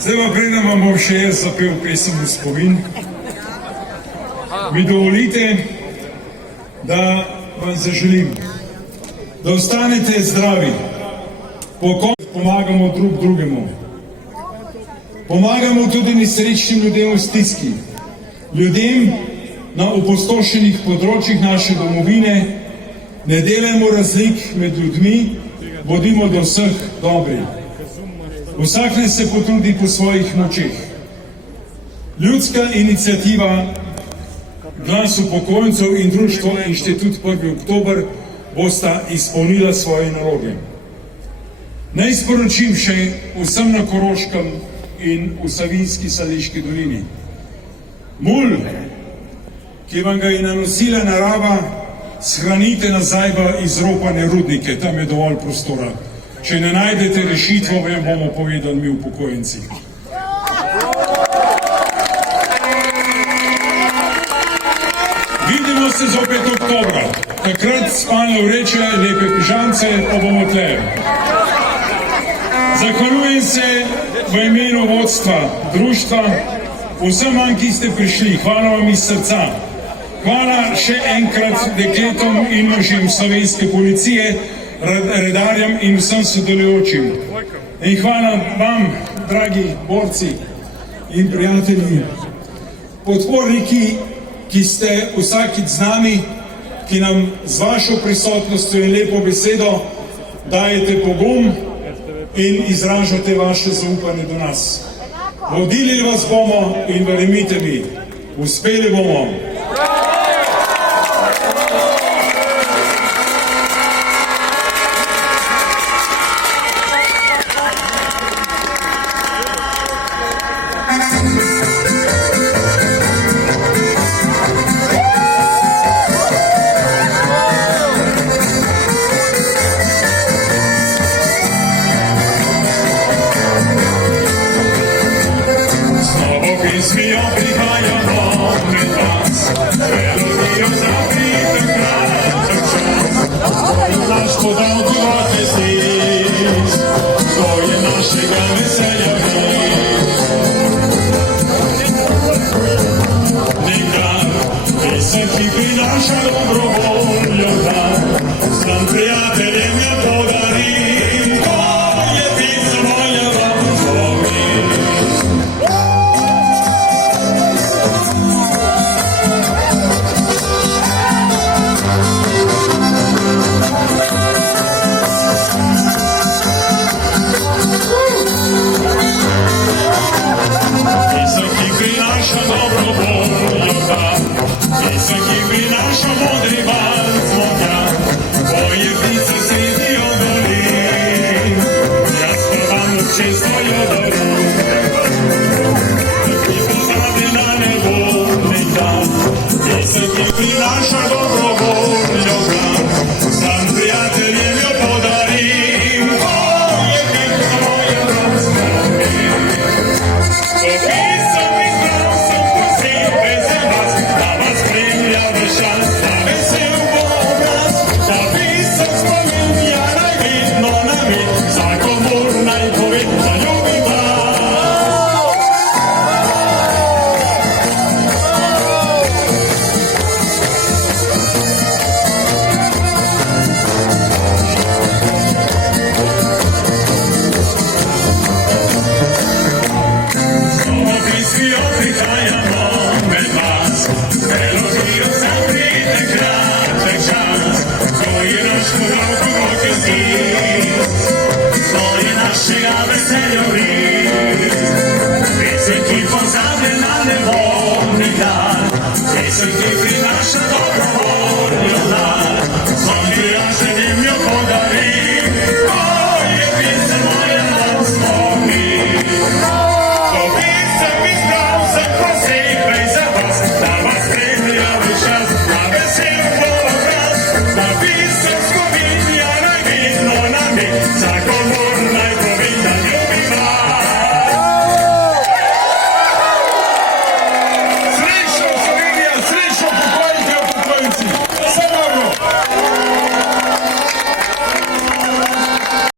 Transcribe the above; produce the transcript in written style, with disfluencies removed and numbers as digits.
Zdaj pa preden vam bom še jaz zapel pesem v spomin, mi dovolite, da vam zaželim, da ostanete zdravi, pomagamo drug drugemu. Pomagamo tudi nesrečnim ljudem v stiski, ljudem na opustošenih področjih naše domovine, ne delajmo razlik med ljudmi, bodimo do vseh dobri. Vsak naj se potrudi po svojih močeh. Ljudska iniciativa Glas upokojencev in društvo Inštitut 1. oktober bosta izpolnila svoje naloge. Naj sporočim še vsem na Koroškem in v Savinjski Šaleški dolini. Mulj, ki vam ga je nanosila narava, shranite nazaj v izropane rudnike, tam je dovolj prostora. Če ne najdete rešitvo, vam bomo povedali mi upokojenci. Vidimo se zopet oktobra. Takrat spalne vreče, lepe pižamce, pa bomo tle. Zahvaljujem se v imenu vodstva društva vsem vam, ki ste prišli. Hvala vam iz srca. Hvala še enkrat dekletom in možem slovenske policije, redarjem in vsem sodelujočim. In hvala vam, dragi borci in prijatelji, podporniki, ki ste vsakič z nami, ki nam z vašo prisotnostjo in lepo besedo dajete pogum in izražate vaše zaupanje do nas. Vodili vas bomo in verjemite mi, uspeli bomo. Često jo